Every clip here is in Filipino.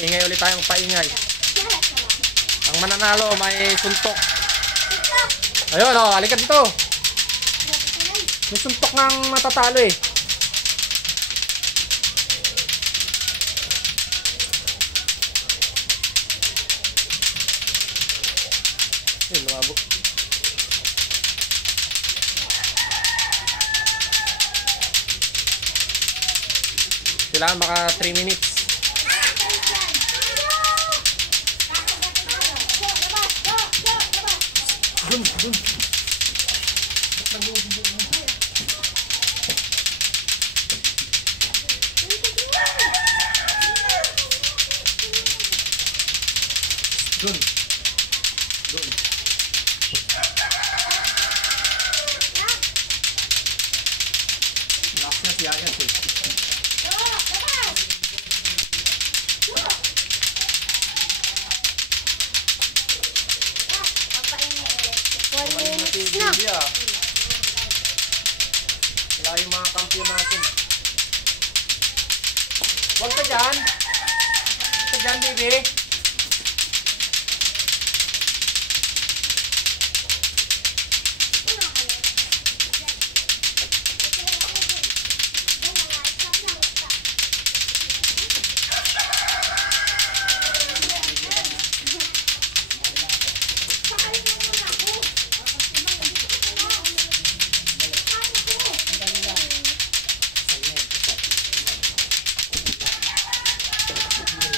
Paingay ulit tayo, paingay. Ang mananalo may suntok. Ayun, oh, halika dito. May suntok ng matatalo eh. Ayun, lumabo. Kailangan maka 3 minutes. Dun. Lakas na siya yan eh. Wala yung mga kampiyon natin. Huwag ka dyan. Huwag ka dyan, baby.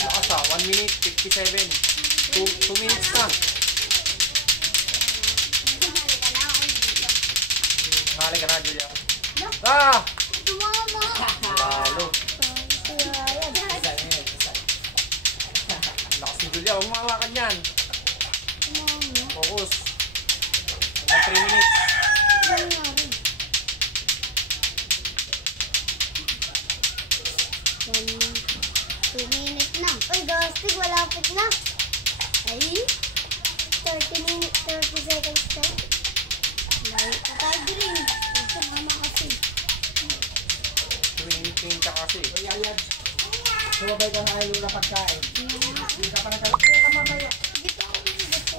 Lakas ah, 1 minute 57. 2 minutes na. Nakali ka na, Julia. Ah! Lalo. Lakas si Julia, huwag makawakan yan. Focus. Hanggang 3 minutes. 2 minutes na. Uy, Gostig, malapit na. Ay, 30 seconds na. Patay green. Kasi mama kasi. Tuwing ka kasi. Yayad. Sumabay ka na ayaw na pagkain. Hindi ka pa nagkaroon. Huwag ka mamaya. Dito ako dito.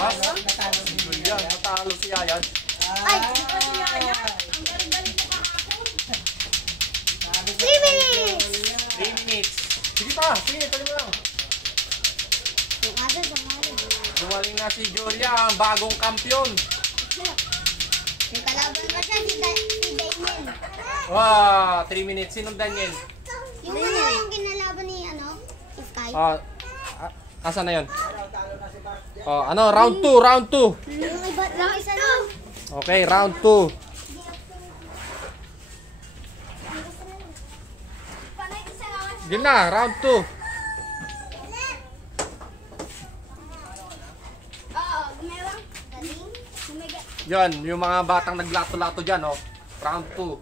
Lakas. Si Julia, natalo si Yayad. Ay! 3 minutes! 3 minutes. Sige pa, sige, tuloy mo lang. Yung asa sa mali. Dumaling na si Julia, ang bagong kampiyon. Yung kalaban pa siya, si Daniel. Wow, 3 minutes. Sinong Daniel? Yung yung kinalaban ni, si Sky. Asa na yun? Round 2, round 2. Yung iba lang isa na. Okay, round 2. Game na, round 2. Oo, gumewang. Galing. Yan, yung mga batang naglato-lato dyan, oh. Round 2.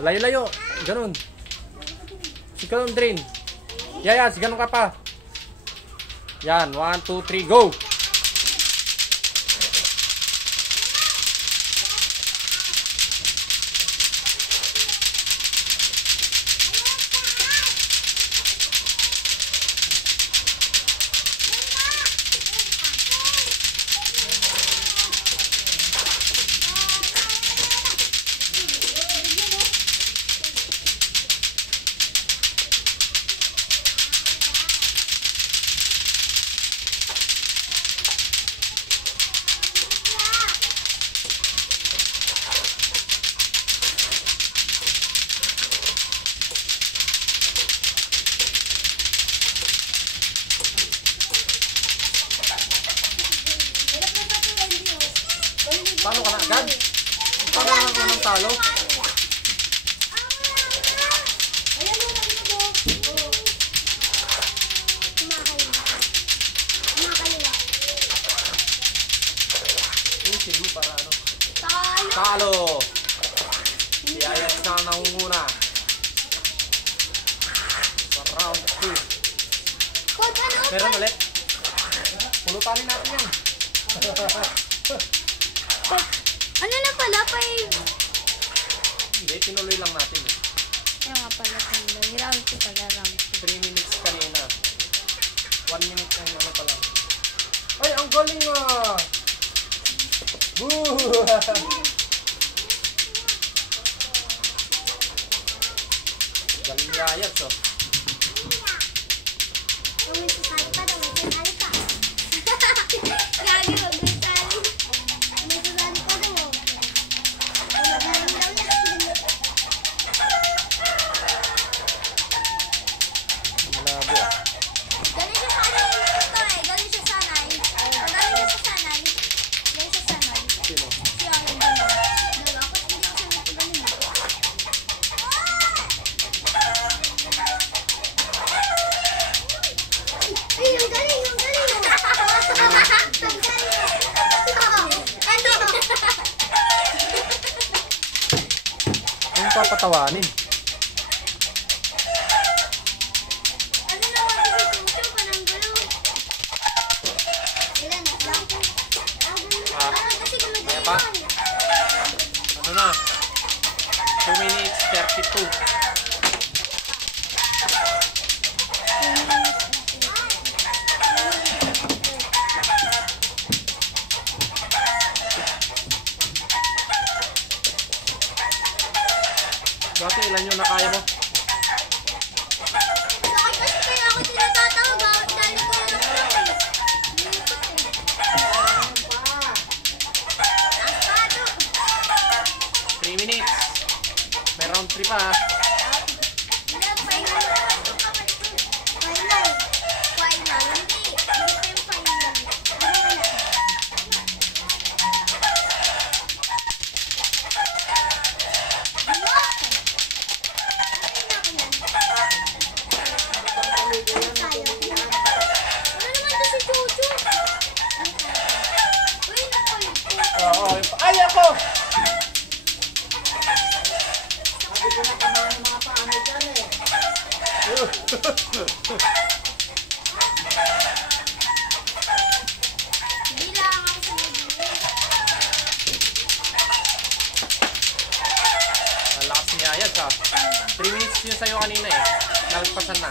Layo-layo. Ganun. Sigaw ng drain. Yan, sigaw ka pa. Yan, 1, 2, 3, go! Talo ka na agad? Paano ka ng talo? Ayan mo, nakita mo. Kumakaliwa. Ayusin mo para ano? Talo. Talo! Si Ayat na nangunguna. Sa round 2. Coach, ano? Meron ulit? Pulutanin natin yan. Ano na pala? Hindi, tinuloy lang natin. Yung nga pala. Round 2 pala. Round 3 minutes kanina. 1 minute ang ano pa lang. Ay, ang galing ah! Boo! Galing yayat, so. May sasali pa daw. May sasali pa. Gagi, wag may sasali. May sasali pa daw. Magaling daw yan. Malabo ah. Galing siya sa ano ito eh. Galing siya sa sanay. Galing siya sa sanay. Galing siya sa sanay. Sino? Siya ang galing. Dalawa ko. Hindi ako sanay ko galing. Ay, ang galing, ang galing. Ang galing. Ano? Ang papatawanin. Ano naman kasi tuto pa ng gulo? Ilan na lang? Ah, Kasi gumagay kaya pa? yun. Ano na? 2 minutes 32. Dati ilan yung nakaya mo? Bakit kasi kaya ako tinatatawag? Dahil ko na lang. Asado. 3 minutes. May round 3 pa ah. Ilan, final. Final. Final. Hindi. Hindi pa yung final. Oo. Ay, ako! Sabi ko na tamahan ng mga paano dyan eh. Ang lakas niya yan ka. 3 minutes yun sa'yo kanina eh. Nalagpasan na.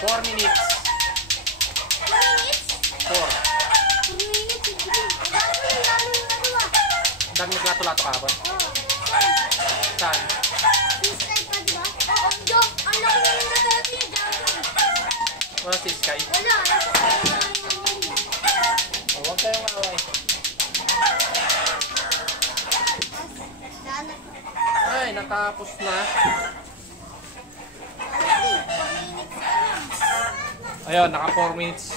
4 minutes. 4. Dami naglato-lato ka ba? Saan? Wala si Sky. Oh, huwag kayong maaway. Ay, natapos na. Ayun, naka 4 minutes